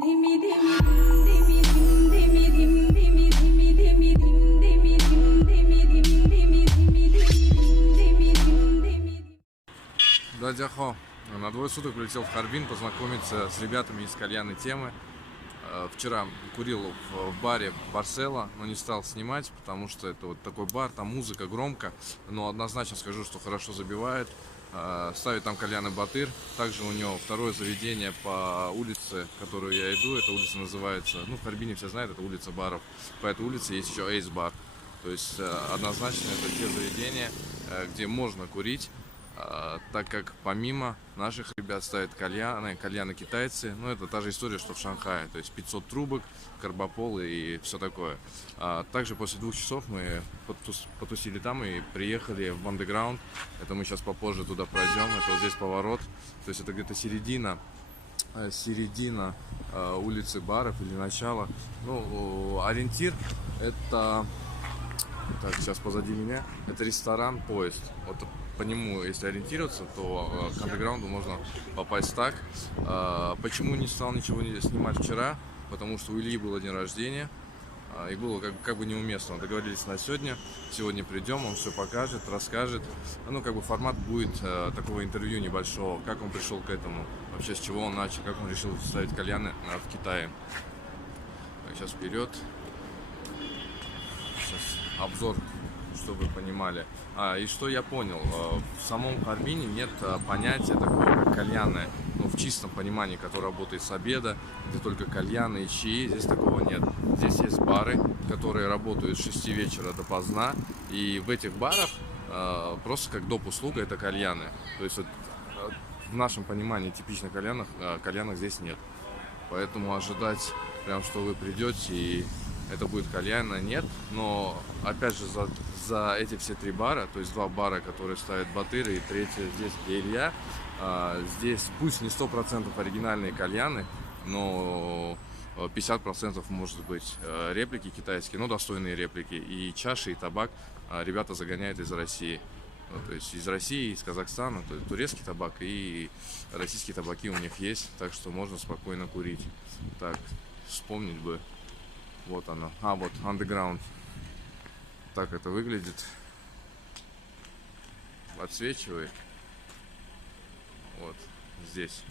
धिमी धिमी धिम धिमी धिम धिमी धिम धिमी धिमी धिमी धिम धिमी धिम धिमी धिम धिमी धिमी धिमी धिमी धिमी. Дядяхо, на двое суток прилетел в Харбин познакомиться с ребятами из кальянной темы. Вчера курил в баре Барсело, но не стал снимать, потому что это вот такой бар, там музыка громко, но однозначно скажу, что хорошо забивает. Ставит там кальян и Батыр. Также у него второе заведение по улице, которую я иду. Эта улица называется, ну, в Харбине все знают, это улица баров. По этой улице есть еще Эйс бар. То есть однозначно это те заведения, где можно курить. Так как помимо наших ребят ставят кальяны китайцы, ну это та же история, что в Шанхае, то есть 500 трубок, карбопол и все такое. Также после 2 часов мы потусили там и приехали в андеграунд, это мы сейчас попозже туда пройдем, это вот здесь поворот, то есть это где-то середина улицы баров или начало. Ну, ориентир это, так, сейчас позади меня, это ресторан «Поезд». Вот по нему, если ориентироваться, то к андеграунду можно попасть так. Почему не стал ничего снимать вчера? Потому что у Ильи было день рождения, и было как бы неуместно. Договорились на сегодня. Сегодня придем, он все покажет, расскажет. Ну, как бы формат будет такого интервью небольшого. Как он пришел к этому, вообще с чего он начал, как он решил ставить кальяны в Китае. Так, сейчас вперед. Сейчас обзор, чтобы вы понимали. И что я понял, в самом Харбине нет понятия такого, как кальянное, ну, в чистом понимании, которое работает с обеда, где только кальяны и чаи, здесь такого нет. Здесь есть бары, которые работают с 6 вечера до поздна, и в этих барах просто как доп. Услуга это кальяны. То есть вот, в нашем понимании типично кальянах здесь нет. Поэтому ожидать прям, что вы придете и это будет кальяна, нет. Но опять же за эти все 3 бара, то есть 2 бара, которые ставят Батыр, и третье здесь, где Илья, здесь пусть не 100% оригинальные кальяны, но 50% может быть реплики китайские, но достойные реплики. И чаши, и табак ребята загоняют из России. Ну, то есть из России, из Казахстана, то есть турецкий табак и российские табаки у них есть, так что можно спокойно курить. Так, вспомнить бы. Вот она. Вот андеграунд. Так это выглядит. Отсвечивает. Вот здесь.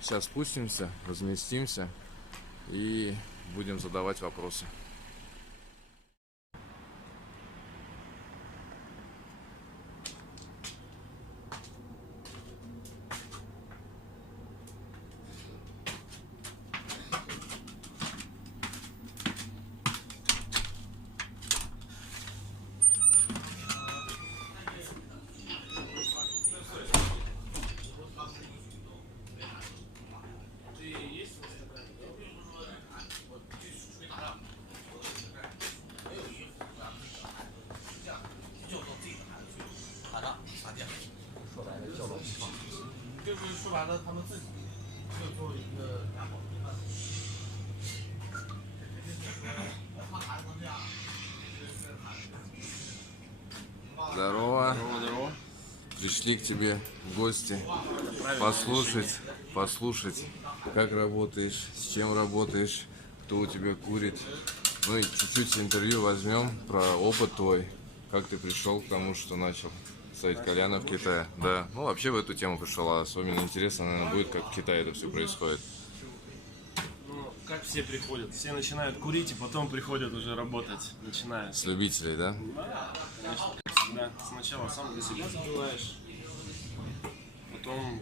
Сейчас спустимся, разместимся и будем задавать вопросы. Здорово. Здорово. Пришли к тебе в гости послушать, как работаешь, с чем работаешь, кто у тебя курит. Ну и чуть-чуть интервью возьмем про опыт твой, как ты пришел к тому, что начал ставить кальяны в Китае. Да, ну вообще в эту тему пришел, а особенно интересно, наверное, будет, как в Китае это все происходит. Ну, как все приходят, все начинают курить и потом приходят уже работать, начинают. С любителей, да? Да, конечно, как всегда. Сначала сам для себя забиваешь, потом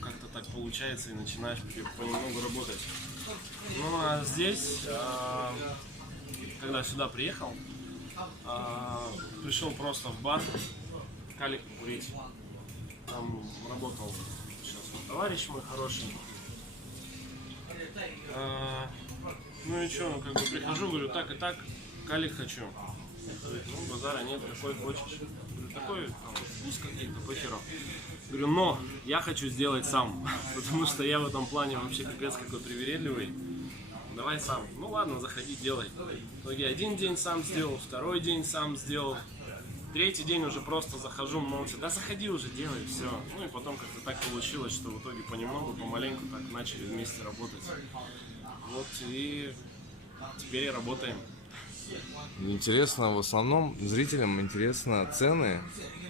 как-то так получается и начинаешь понемногу работать. Ну а здесь, когда сюда приехал, пришел просто в бар, калик покурить. Там работал сейчас товарищ мой хороший. Ну и что, как бы прихожу, говорю, так и так, калик хочу. Говорит, ну базара нет, какой хочешь. Говорю, такой, там, вкус какие-то, похеров. Говорю, но я хочу сделать сам, потому что я в этом плане вообще капец какой привередливый. Давай сам. Ну ладно, заходи, делай. В итоге один день сам сделал, второй день сам сделал. Третий день уже просто захожу молча. Да заходи уже, делай, все. Ну и потом как-то так получилось, что в итоге понемногу, помаленьку так начали вместе работать. Вот и теперь работаем. Интересно, в основном зрителям интересно цены,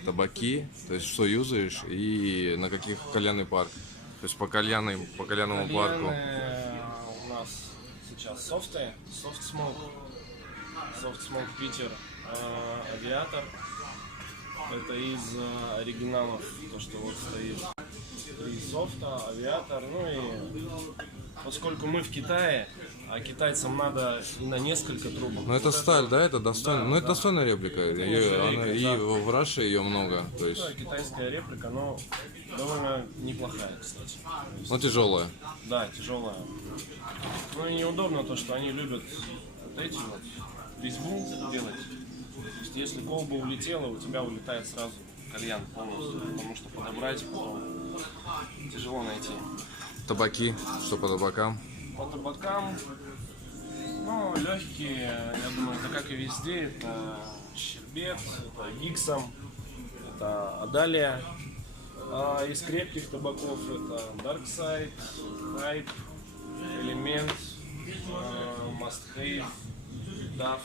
табаки, то есть что юзаешь и на каких кальянный парк. То есть по кальянному парку. Кальяны у нас сейчас софты, софт смок Питер, авиатор. Это из оригиналов, то что вот стоит. 3 софта, авиатор, ну и поскольку мы в Китае, а китайцам надо и на несколько трубок. Ну это вот сталь, да, это достойно. Да, Ну это да. достойная реплика. И да. в Раше ее много. То есть, Да, китайская реплика, но довольно неплохая, кстати. ну тяжелая. Да, тяжелая. Ну и неудобно то, что они любят вот эти вот резьбу делать. То есть если колба улетела, у тебя улетает сразу кальян полностью, потому что подобрать потом тяжело найти. Табаки, что по табакам. По табакам, ну, легкие, я думаю, это как и везде, это щербет, это гиксом, это адалия. А из крепких табаков это Dark Side, Hype, Element, Must Have, Daft,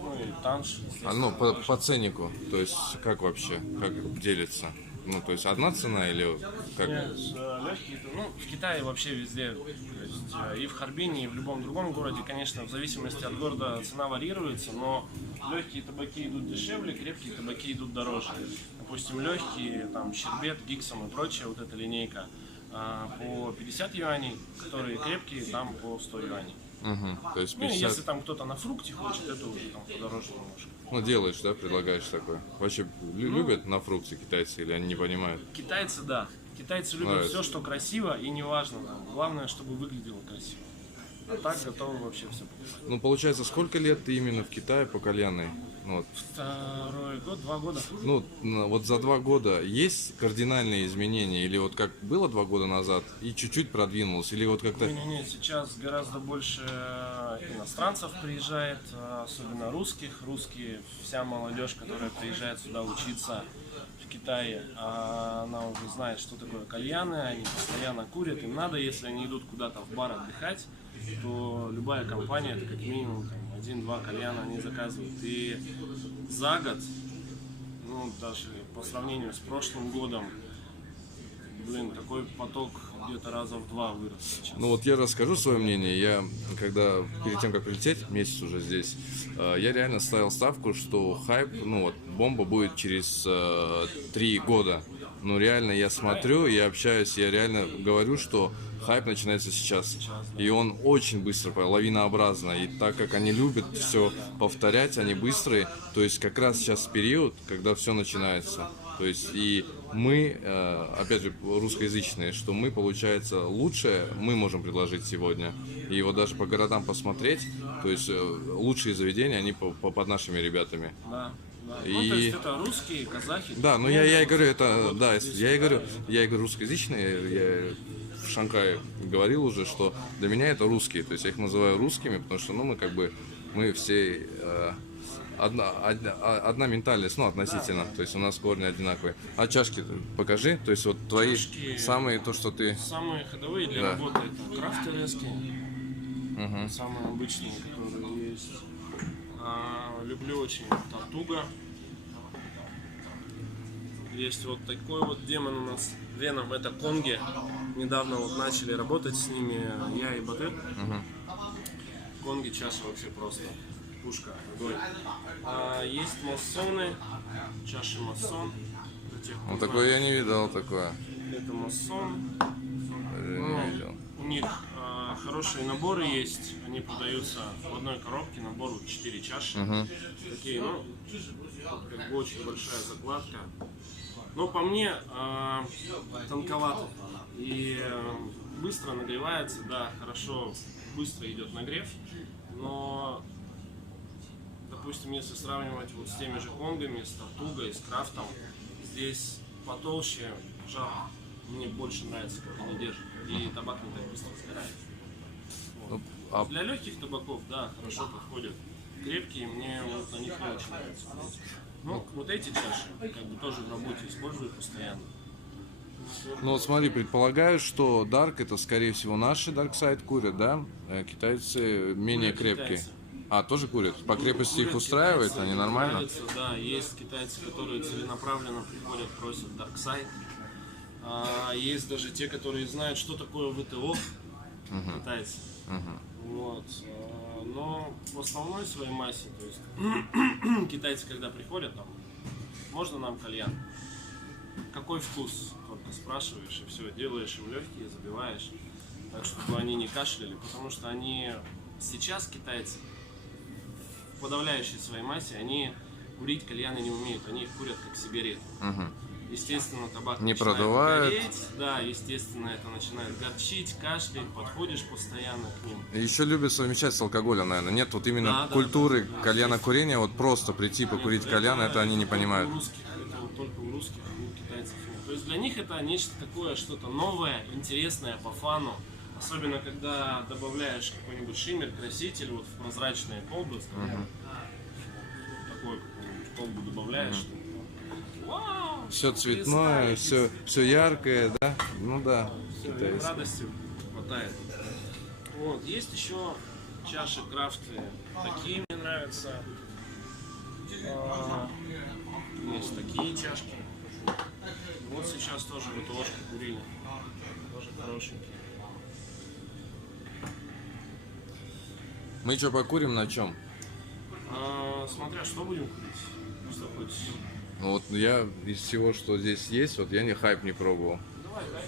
ну и Танш. Ну, по ценнику, то есть как вообще, как делится? Ну, то есть одна цена или как? Нет, легкие, ну, в Китае вообще везде, то есть и в Харбине, и в любом другом городе, конечно, в зависимости от города цена варьируется, но легкие табаки идут дешевле, крепкие табаки идут дороже. Допустим, легкие, там, щербет, гиксом и прочее, вот эта линейка, по 50 юаней, которые крепкие, там по 100 юаней. Угу, то есть Ну, и 50. если там кто-то на фрукте хочет, это уже там подороже немножко. Ну, делаешь, да, предлагаешь такое. Вообще любят на фрукте китайцы или они не понимают? Китайцы, да. Китайцы любят Нравится. все, что красиво, и неважно там. Главное, чтобы выглядело красиво. А так готовы вообще все покупать. Ну, получается, сколько лет ты именно в Китае по кальянной? Ну, вот. Второй год, 2 года. Ну, вот за 2 года есть кардинальные изменения? Или вот как было 2 года назад и чуть-чуть продвинулось? Или вот как-то... Не, сейчас гораздо больше иностранцев приезжает, особенно русских. Русские, вся молодежь, которая приезжает сюда учиться в Китае, она уже знает, что такое кальяны, они постоянно курят. Им надо, если они идут куда-то в бар отдыхать, то любая компания, это как минимум 1-2 кальяна они заказывают. И за год, ну даже по сравнению с прошлым годом, такой поток где-то раза в 2 вырос сейчас. Ну вот я расскажу свое мнение. Я, когда перед тем, как прилететь, месяц уже здесь, я реально ставил ставку, что хайп, ну вот, бомба будет через 3 года. Ну реально я смотрю, я общаюсь, я реально говорю, что хайп начинается сейчас. И он очень быстро, лавинообразно. И так как они любят все повторять, они быстрые, то есть как раз сейчас период, когда все начинается. То есть и мы, опять же, русскоязычные, что мы, получается, лучшее мы можем предложить сегодня. И вот даже по городам посмотреть, то есть лучшие заведения, они под нашими ребятами. Да. И... Ну, то есть это русские, казахи. Да, ну я и говорю, это, да, я и говорю русскоязычные, я в Шанхае говорил уже, что для меня это русские, то есть я их называю русскими, потому что, ну, мы как бы, мы все одна ментальность, ну, относительно, то есть у нас корни одинаковые. А чашки покажи, то есть вот твои Чашки самые, то, что ты... Самые ходовые для Да. работы это крафтерские, самые обычные, которые есть. Люблю очень Тартуга. Есть вот такой вот демон у нас, Веном, это Конги. Недавно вот начали работать с ними я и Батыр. Конги чаша вообще просто пушка, огонь. Есть массоны, чаши массон. Для тех, кто Вот знает. такое я не видал, такое. Это массон. Не видел. У них хорошие наборы есть, они продаются в одной коробке, набор 4 чаши. Такие, ну, как бы очень большая закладка. Но по мне тонковато и быстро нагревается, да, хорошо, быстро идет нагрев, но, допустим, если сравнивать вот с теми же конгами, с Тартугой, с крафтом, здесь потолще жар, мне больше нравится, как они держат, и табак не так быстро сгорает. Вот. А Для легких табаков, да, хорошо подходят. Крепкие, мне вот на них не очень нравится. Ну, вот эти чаши, как бы тоже в работе использую постоянно. Ну вот смотри, предполагаю, что Dark это скорее всего наши Dark Side курят, да? Китайцы менее Курят крепкие. китайцы. А, тоже курят? По крепости их Курят устраивает, китайцы, они нормально? нравится, да, есть китайцы, которые целенаправленно приходят, просят Dark Side. Есть даже те, которые знают, что такое ВТО, китайцы. Вот. Но в основной своей массе, то есть китайцы, когда приходят, там, можно нам кальян? Какой вкус? Только спрашиваешь, и все, делаешь им легкие, забиваешь. Так, чтобы они не кашляли, потому что они сейчас, китайцы, в подавляющей своей массе, они курить кальяны не умеют, они их курят как сигареты. Естественно, табак Не начинает продувают. гореть, да, естественно, это начинает горчить, кашлять, подходишь постоянно к ним. Еще любят совмещать с алкоголем, наверное. Нет вот именно Да, культуры да. кальяна-курения, вот просто прийти покурить кальян, это они не только понимают. У русских, это вот только у русских, у китайцев нет. То есть для них это нечто такое, что-то новое, интересное, по фану. Особенно, когда добавляешь какой-нибудь шиммер, краситель вот в прозрачные колбы, скажем, такой какую-нибудь колбу добавляешь, вау, Все цветное, все яркое, да? Ну да, всё, им китайцы. радости хватает. Вот, есть еще чаши крафты, такие мне нравятся. Есть такие чашки. Вот сейчас тоже ВТОшки курили, тоже хорошенькие. Мы что, покурим на чем? Смотря что будем курить, что хочешь. Ну вот я из всего, что здесь есть, вот я ни хайп не пробовал. Давай, дай.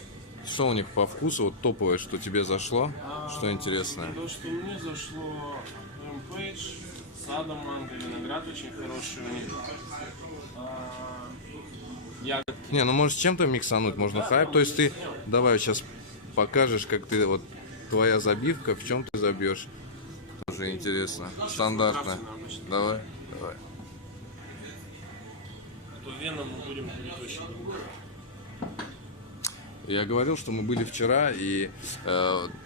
Что у них по вкусу, вот топовое, что тебе зашло, что интересное? То, что мне зашло, Rampage, Сада манго, виноград очень хороший у них. Ягодки. Не, ну может чем-то миксануть, можно хайп. То есть ты, давай сейчас покажешь, как ты, вот твоя забивка, в чем ты забьешь. Тоже интересно, стандартно. Давай, давай. А то веном мы будем курить очень долго. Я говорил, что мы были вчера, и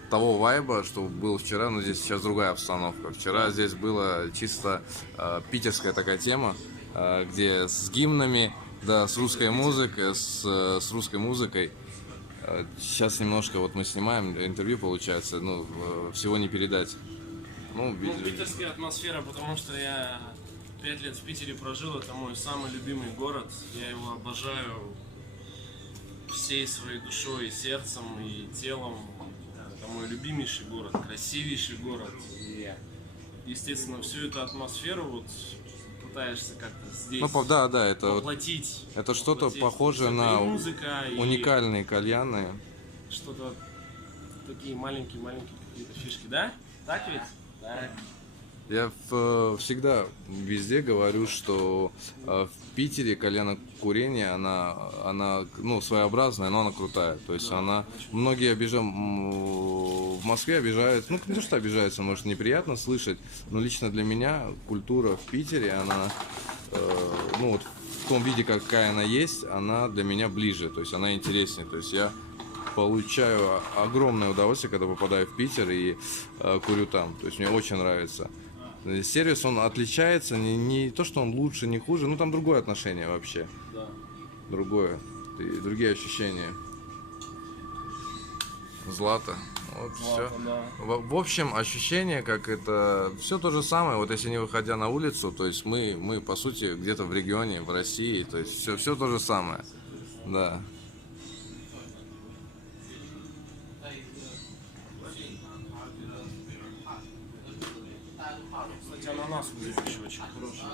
того вайба, что был вчера, но здесь сейчас другая обстановка. Вчера здесь была чисто питерская такая тема, где с гимнами, да, с русской музыкой, с русской музыкой. Сейчас немножко вот мы снимаем интервью, получается, ну, всего не передать. Ну, Питерская атмосфера, потому что я 5 лет в Питере прожил, это мой самый любимый город. Я его обожаю всей своей душой, и сердцем, и телом. Это мой любимейший город, красивейший город. И, естественно, всю эту атмосферу вот пытаешься как-то здесь да, это вот, воплотить. это что-то Воплотить. похожее Это на и музыка, и уникальные кальяны. что-то такие маленькие-маленькие какие-то фишки, да? Так ведь? Так. Я всегда везде говорю, что в Питере кальянокурение, она ну, своеобразная, но она крутая. То есть она, многие в Москве обижают, ну не то, что обижаются, может неприятно слышать, но лично для меня культура в Питере, она, ну вот в том виде, какая она есть, она для меня ближе, то есть она интереснее. То есть я получаю огромное удовольствие, когда попадаю в Питер и курю там. То есть мне очень нравится. Сервис, он отличается, не то, что он лучше, не хуже, ну там другое отношение вообще. Да. Другое. И другие ощущения. Злато. Вот все. Да. В общем, ощущение, как это все то же самое. Вот если не выходя на улицу, то есть мы по сути где-то в регионе, в России, то есть все то же самое. Да. Кстати, ананас у них еще очень хороший.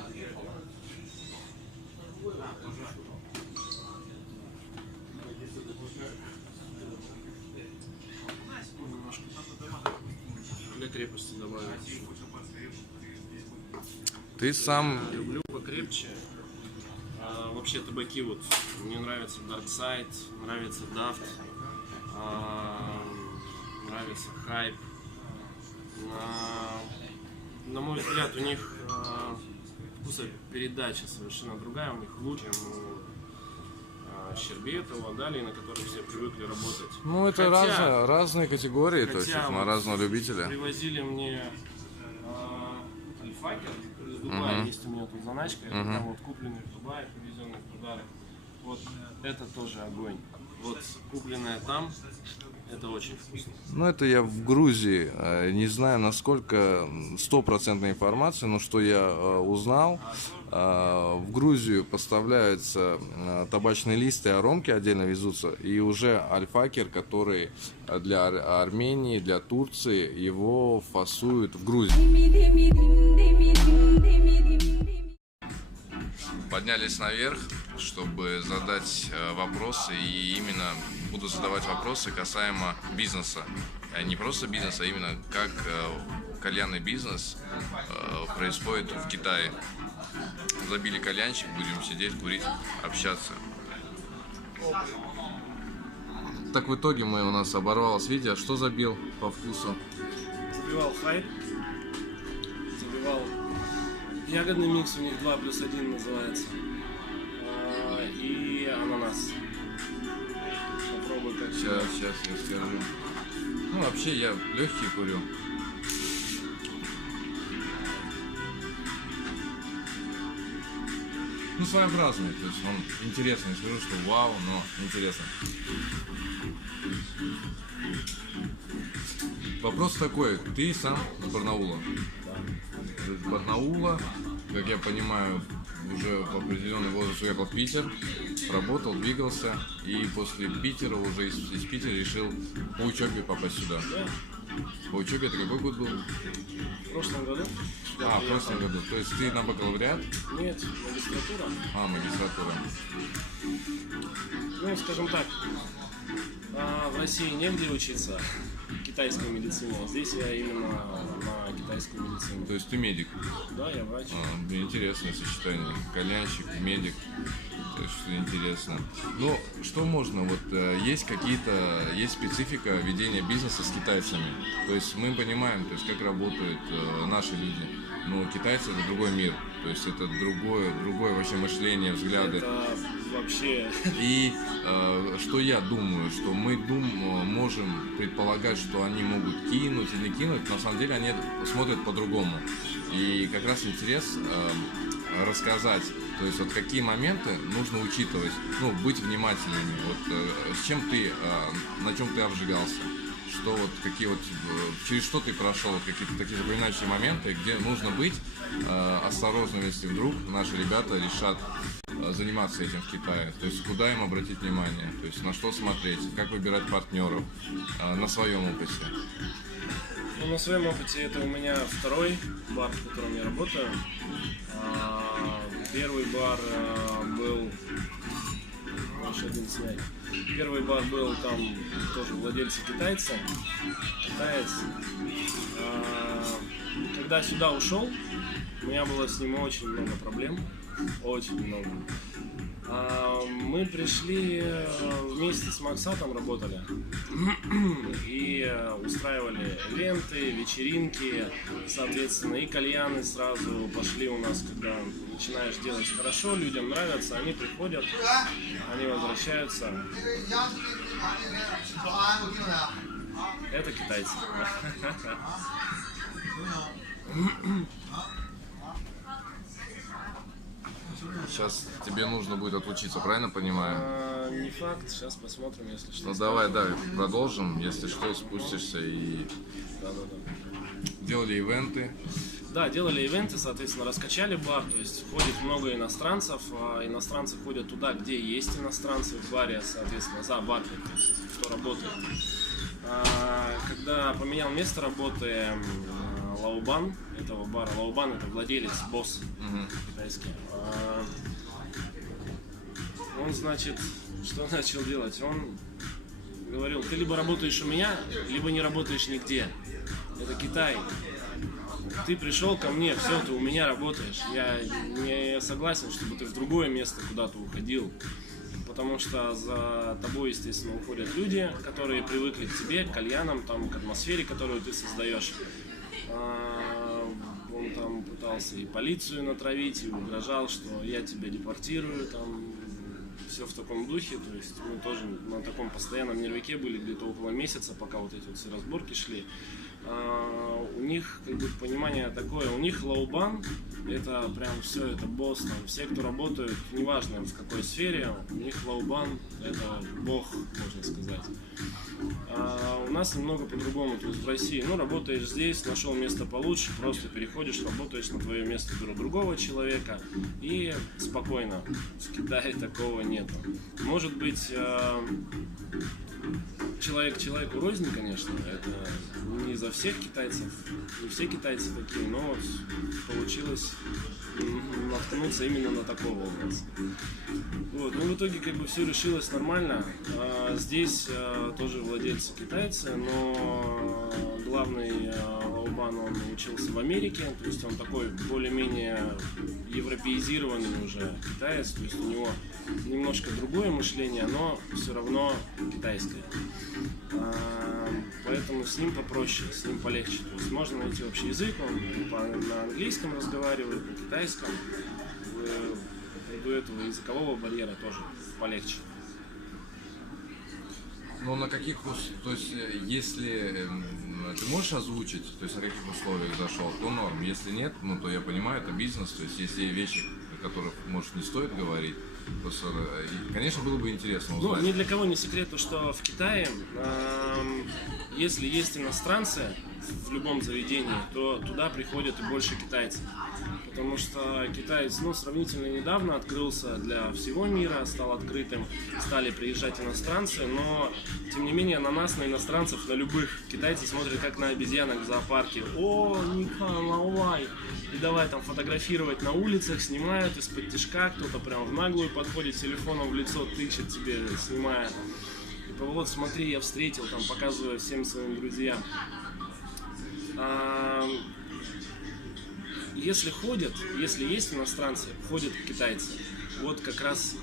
Немножко для крепости добавить. Ты сам Люблю покрепче. Вообще табаки вот мне нравится Dark Side, нравится Daft, нравится Hype. На мой взгляд, у них вкусопередача совершенно другая, у них лучше, чем у Щербетова, далее, на которых все привыкли работать. ну это разные категории, то есть это на вот разного любителя. Привозили мне Альфакер из Дубая, есть у меня тут заначка, это там вот купленный в Дубае, привезенный в подарок. Вот это тоже огонь. вот купленное там, это очень вкусно. Ну, это я в Грузии, не знаю, насколько стопроцентная информация, но что я узнал, в Грузию поставляются табачные листы, аромки отдельно везутся, и уже альфакер, который для Армении, для Турции, его фасуют в Грузии. Поднялись наверх, чтобы задать вопросы, и именно буду задавать вопросы касаемо бизнеса. Не просто бизнеса, а именно как кальянный бизнес происходит в Китае. Забили кальянчик, будем сидеть, курить, общаться. Так в итоге у нас оборвалось видео. Что забил по вкусу? Забивал хайп, забивал ягодный микс, у них 2+1 называется, и ананас. Попробуй как Сейчас я скажу. Ну, вообще я легкий курю. Ну, своеобразный, то есть он интересный, не скажу, что вау, но интересный. Вопрос такой, ты сам с Барнаула? Да. Из Барнаула, как я понимаю, уже в определенный возраст уехал в Питер, работал, двигался, и после Питера, уже из Питера решил по учебе попасть сюда. Да. По учебе это какой год был? В прошлом году. В прошлом году. То есть ты на бакалавриат? Нет, магистратура. Магистратура. Ну, скажем так, в России негде учиться китайской медицине, а здесь я именно на китайскую медицину. То есть ты медик? Да, я врач. Мне интересное сочетание. Кальянщик, медик. То есть что интересно. Ну, что можно? Вот есть специфика ведения бизнеса с китайцами. То есть мы понимаем, то есть как работают наши люди. Но китайцы это другой мир. То есть это другое вообще мышление, взгляды. Это вообще... И что я думаю, что мы можем предполагать, что они могут кинуть или не кинуть, но на самом деле они смотрят по-другому. И как раз интерес рассказать, то есть вот какие моменты нужно учитывать, ну, быть внимательными, вот с чем ты, на чем ты обжигался, что вот какие вот, через что ты прошел, вот какие-то такие запоминающие моменты, где нужно быть осторожным, если вдруг наши ребята решат заниматься этим в Китае, то есть куда им обратить внимание, то есть на что смотреть, как выбирать партнеров, на своем опыте. Ну, на своем опыте это у меня второй бар, в котором я работаю. Первый бар был... Еще один снять. Первый бар был там тоже владельцы китайца. Китаец. Когда сюда ушел, у меня было с ним очень много проблем. Очень много. Мы пришли вместе с Максатом, работали и устраивали ивенты, вечеринки, соответственно, и кальяны сразу пошли у нас, когда начинаешь делать хорошо, людям нравится, они приходят, они возвращаются. Это китайцы. Сейчас тебе нужно будет отучиться, правильно понимаю? Не факт, сейчас посмотрим, если что. Ну давай, да, продолжим, если что, спустишься и... Да. Делали ивенты. Да, делали ивенты, соответственно, раскачали бар, то есть ходит много иностранцев, а иностранцы ходят туда, где есть иностранцы в баре, соответственно, за баром, то есть кто работает. Когда поменял место работы, Лаубан, этого бара, Лаубан это владелец, босс китайский. Он, значит, что начал делать? Он говорил, ты либо работаешь у меня, либо не работаешь нигде. Это Китай. Ты пришел ко мне, все, ты у меня работаешь. Я не согласен, чтобы ты в другое место куда-то уходил. Потому что за тобой, естественно, уходят люди, которые привыкли к тебе, к кальянам, там, к атмосфере, которую ты создаешь. Он там пытался и полицию натравить, и угрожал, что я тебя депортирую, там, все в таком духе. То есть мы тоже на таком постоянном нервике были где-то около месяца, пока вот эти вот все разборки шли. у них как бы понимание такое, у них лаубан это прям все, это босс, там, все, кто работают, неважно в какой сфере, у них лаубан это бог, можно сказать. А у нас немного по-другому, то есть в России, ну, работаешь здесь, нашел место получше, просто переходишь, работаешь на твое место, берут другого человека и спокойно. В Китае такого нету. Может быть, человек человеку рознь, конечно, это не за всех китайцев, не все китайцы такие, но вот получилось наткнуться именно на такого образа. Вот. Ну, в итоге как бы все решилось нормально. Здесь тоже владельцы китайцы, но главный лаубан, он учился в Америке, то есть он такой более-менее европеизированный уже китаец, то есть у него немножко другое мышление, но все равно китайское. Поэтому с ним попроще, с ним полегче. То есть можно найти общий язык, он на английском разговаривает, на китайском. Ввиду этого языкового барьера тоже полегче. Но на каких то есть если ты можешь озвучить, то есть на каких условиях зашел, то норм. Если нет, ну то я понимаю, это бизнес, то есть если вещи, о которых, может, не стоит говорить, то, конечно, было бы интересно узнать. Ну, ни для кого не секрет, что в Китае, если есть иностранцы в любом заведении, то туда приходят и больше китайцев. Потому что китаец, ну, сравнительно недавно открылся для всего мира, стал открытым, стали приезжать иностранцы, но, тем не менее, на нас, на иностранцев, на любых, китайцы смотрят как на обезьянок в зоопарке. О, Нихан, лаулай! И давай там фотографировать на улицах, снимают из-под тишка, кто-то прям в наглую подходит, телефоном в лицо тычет тебе, снимая. Типа, вот смотри, я встретил, там, показываю всем своим друзьям. Если ходят, если есть иностранцы, ходят китайцы. Вот как раз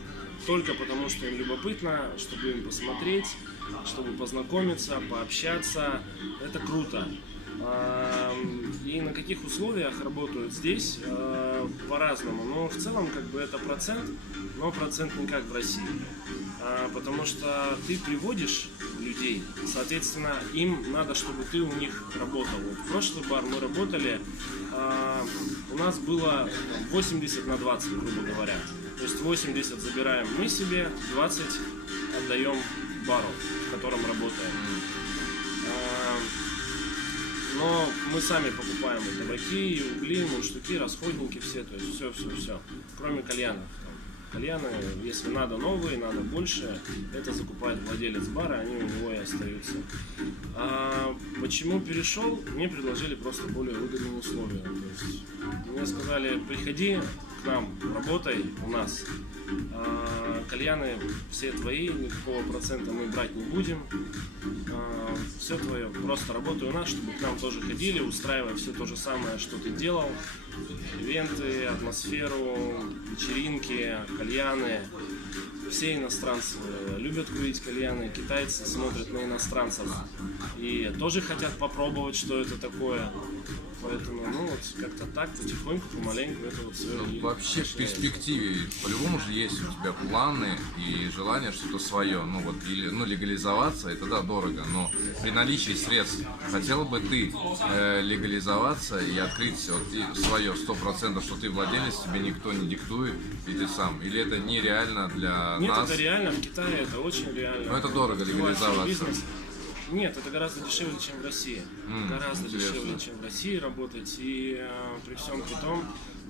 только потому, что им любопытно, чтобы им посмотреть, чтобы познакомиться, пообщаться. Это круто. И на каких условиях работают здесь по-разному. Но в целом как бы это процент, но процент не как в России. Потому что ты приводишь людей, соответственно, им надо, чтобы ты у них работал. Вот в прошлый бар мы работали, у нас было 80 на 20, грубо говоря. То есть 80 забираем мы себе, 20 отдаем бару, в котором работаем. Но мы сами покупаем и табаки, и угли, мундштуки, расходники все, то есть все, кроме кальянов. Кальяны, если надо новые, надо больше, это закупает владелец бара, они у него и остаются. Почему перешел? Мне предложили просто более выгодные условия. То есть мне сказали, приходи к нам, работай у нас. Кальяны все твои, никакого процента мы брать не будем. Все твое, просто работай у нас, чтобы к нам тоже ходили, устраивая все то же самое, что ты делал. Ивенты, атмосферу, вечеринки, кальяны. Все иностранцы любят курить кальяны, китайцы смотрят на иностранцев и тоже хотят попробовать, что это такое. Поэтому, ну вот как-то так, потихоньку, помаленьку это вот все. Ну, вообще в перспективе по-любому же есть у тебя планы и желание что-то свое, ну вот, или легализоваться, это да, дорого, но при наличии средств хотел бы ты легализоваться и открыть вот, свое 100%, что ты владелец, тебе никто не диктует, и ты сам, или это нереально для Нет, нас? это реально, в Китае это очень реально. Но это дорого легализоваться. Нет, это гораздо дешевле, чем в России. Гораздо интересно. дешевле, чем в России работать. И при всем при том,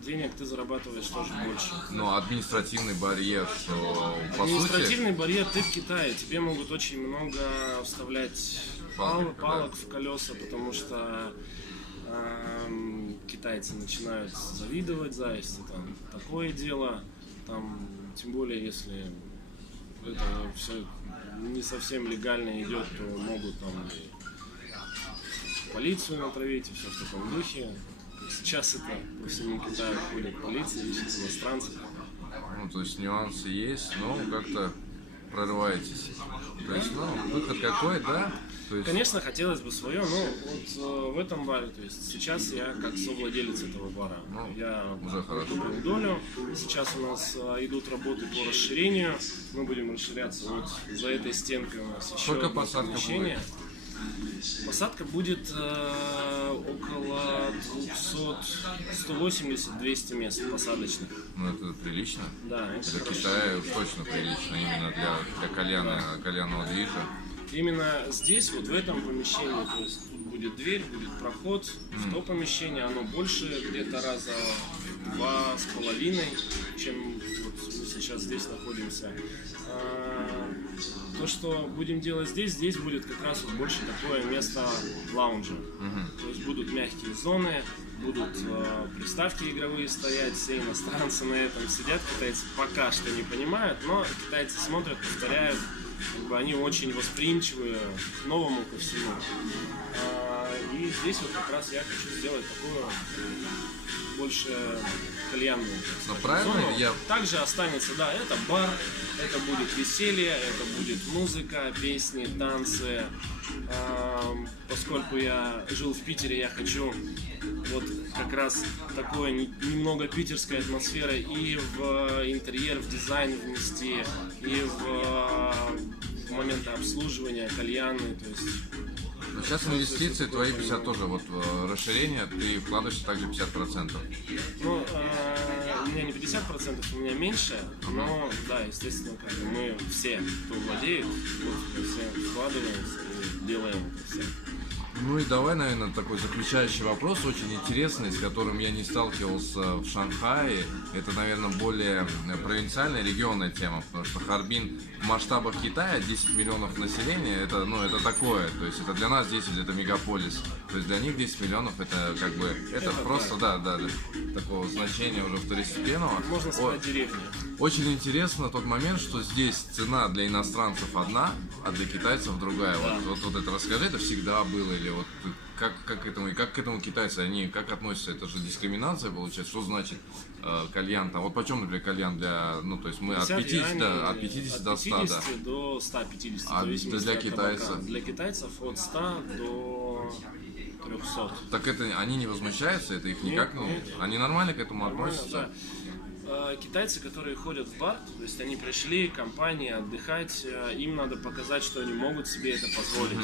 денег ты зарабатываешь тоже больше. Но административный барьер, что по Административный барьер, ты в Китае, тебе могут очень много вставлять палок в колеса, потому что китайцы начинают завидовать, зависть, там такое дело, там, тем более если это все не совсем легально идет, то могут там и полицию натравить, и все в таком духе. Сейчас это по всему Китаю ходит полиция, ищет иностранцев. Ну, то есть нюансы есть, но как-то прорываетесь. То есть, выход какой, да? То есть... Конечно, хотелось бы свое, но вот в этом баре, то есть сейчас я как совладелец этого бара, я уже хорошо. купил долю. Сейчас у нас идут работы по расширению, мы будем расширяться вот за этой стенкой у нас еще Сколько одно посадка помещение. Посадка будет около 180-200 мест посадочных. Ну, это прилично. Да, это Для хорошо. Китая уж точно прилично, именно для кальянного движа. Именно здесь, вот в этом помещении, то есть тут будет дверь, будет проход, в то помещение оно больше, где-то раза 2,5, чем вот мы сейчас здесь находимся. То, что будем делать здесь будет как раз вот больше такое место лаунжа. То есть будут мягкие зоны, будут приставки игровые стоять, все иностранцы на этом сидят, китайцы пока что не понимают, но китайцы смотрят, повторяют, как бы они очень восприимчивы к новому, ко всему. И здесь вот как раз я хочу сделать такую больше кальянную. Но правильно зону. я... Также останется, да, это бар, это будет веселье, это будет музыка, песни, танцы. Поскольку я жил в Питере, я хочу вот как раз такое немного питерской атмосферы и в интерьер, в дизайн внести, и в моменты обслуживания, кальяны, то есть... Но сейчас инвестиции твои 50 тоже, вот расширение, ты вкладываешься также 50%. Ну, у меня не 50%, у меня меньше, но да, естественно, как бы мы все, кто владеет, вот, мы все вкладываемся и делаем это все. Ну и давай, наверное, такой заключающий вопрос, очень интересный, с которым я не сталкивался в Шанхае. Это, наверное, более провинциальная, регионная тема, потому что Харбин в масштабах Китая 10 миллионов населения, это, ну, это такое, то есть это для нас 10, это мегаполис. То есть для них 10 миллионов это как бы, это просто, да, такого значения уже второстепенного. Можно сказать, деревня. Очень интересно тот момент, что здесь цена для иностранцев одна, а для китайцев другая. Да. Вот это расскажи, это всегда было или вот как к этому китайцы, они как относятся? Это же дискриминация получается. Что значит кальян там? Вот почем, например, кальян для, ну то есть мы от 50, от 50 до 100, да. До 150, А в зависимости для от китайцев? табака. Для китайцев от 100 до 300. Так это они не возмущаются, это их никак не. нет. Они нормально к этому Нормально, относятся. да. Китайцы, которые ходят в бар, то есть они пришли, компании, отдыхать, им надо показать, что они могут себе это позволить.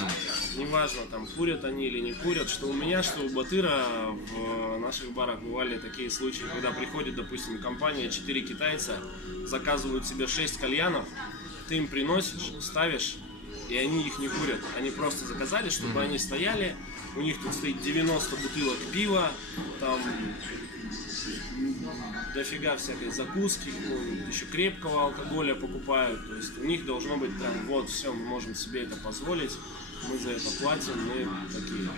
Неважно, там, курят они или не курят, что у меня, что у Батыра в наших барах бывали такие случаи, когда приходит, допустим, компания, 4 китайца, заказывают себе 6 кальянов, ты им приносишь, ставишь, и они их не курят. Они просто заказали, чтобы они стояли, у них тут стоит 90 бутылок пива, там... дофига всякой закуски, еще крепкого алкоголя покупают, то есть у них должно быть прям вот все, мы можем себе это позволить, мы за это платим, мы такие.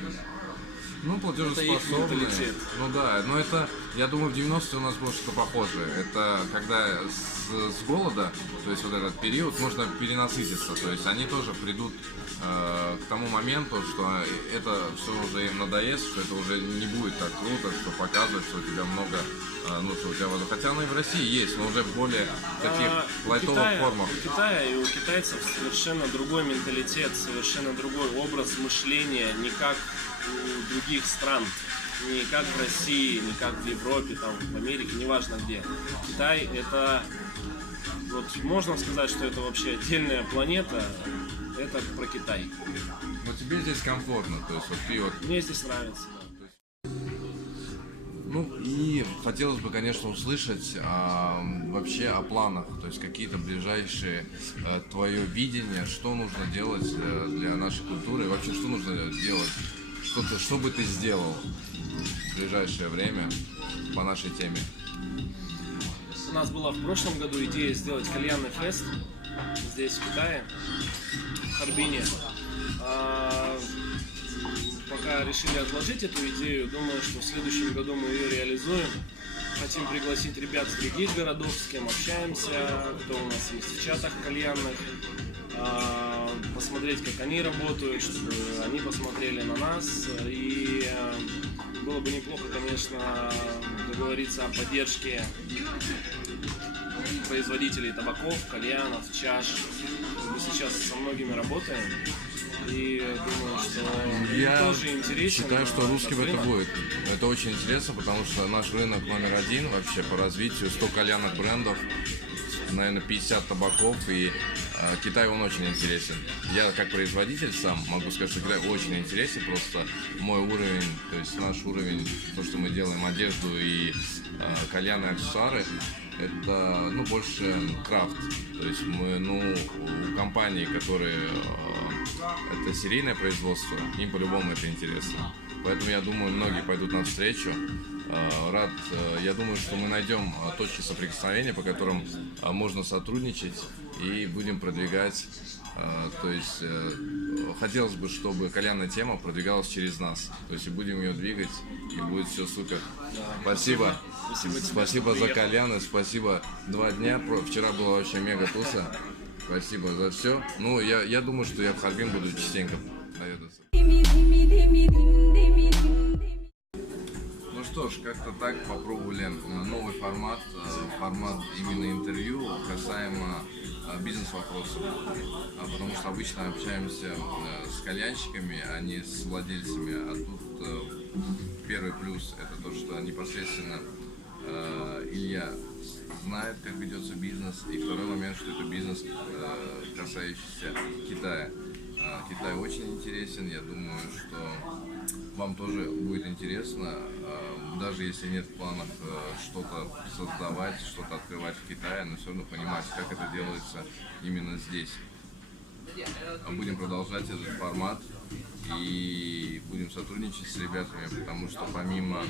Ну, Это их платежеспособные. менталитет. Ну да, но это, я думаю, в 90-е у нас было что-то похожее. Это когда с голода, то есть вот этот период, можно перенасытиться. То есть они тоже придут к тому моменту, что это все уже им надоест, что это уже не будет так круто, что показывать, что у тебя много, ну, что у тебя вода. Хотя оно и в России есть, но уже в более таких лайтовых формах. У Китая и у китайцев совершенно другой менталитет, совершенно другой образ мышления, не как у других стран, не как в России, не как в Европе, там, в Америке, неважно где. Китай это, вот можно сказать, что это вообще отдельная планета, это про Китай. Но тебе здесь комфортно, то есть вот ты вот... Мне здесь нравится, да. Ну и хотелось бы, конечно, услышать вообще о планах, то есть какие-то ближайшие твое видение, что нужно делать для нашей культуры, и вообще что нужно делать, что бы ты сделал в ближайшее время по нашей теме. У нас была в прошлом году идея сделать кальянный фест здесь, в Китае, в Харбине. Пока решили отложить эту идею, думаю, что в следующем году мы ее реализуем. Хотим пригласить ребят с других городов, с кем общаемся, кто у нас есть в чатах кальянных, посмотреть, как они работают, чтобы они посмотрели на нас. И было бы неплохо, конечно, договориться о поддержке производителей табаков, кальянов, чаш. Мы сейчас со многими работаем. И думаю, что Я тоже интересен. считаю, что русский в это рынок. будет. Это очень интересно, потому что наш рынок номер один вообще по развитию, 100 кальянных брендов, наверное, 50 табаков, и Китай, он очень интересен. Я как производитель сам могу сказать, что Китай очень интересен, просто мой уровень, то есть наш уровень, то, что мы делаем одежду и кальяны, аксессуары, это, ну, больше крафт. То есть мы, ну, у компаний, которые это серийное производство, им по-любому это интересно. Поэтому я думаю, многие пойдут навстречу. Я думаю, что мы найдем точки соприкосновения, по которым можно сотрудничать и будем продвигать. То есть хотелось бы, чтобы кальянная тема продвигалась через нас. То есть и будем ее двигать, и будет все супер. Спасибо. Спасибо за кальяны, спасибо. 2 дня. Вчера была вообще мега туса. Спасибо за все. Ну, я думаю, что я в Харбин буду частенько наведаться. Ну что ж, как-то так попробовали новый формат именно интервью касаемо бизнес-вопросов. Потому что обычно общаемся с кальянщиками, а не с владельцами. А тут первый плюс — это то, что непосредственно Илья знает, как ведется бизнес, и второй момент, что это бизнес, касающийся Китая. Китай очень интересен, я думаю, что вам тоже будет интересно, даже если нет в планах что-то создавать, что-то открывать в Китае, но все равно понимать, как это делается именно здесь. Будем продолжать этот формат и будем сотрудничать с ребятами, потому что помимо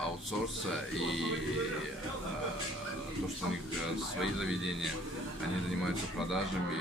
аутсорса и то, что у них свои заведения, они занимаются продажами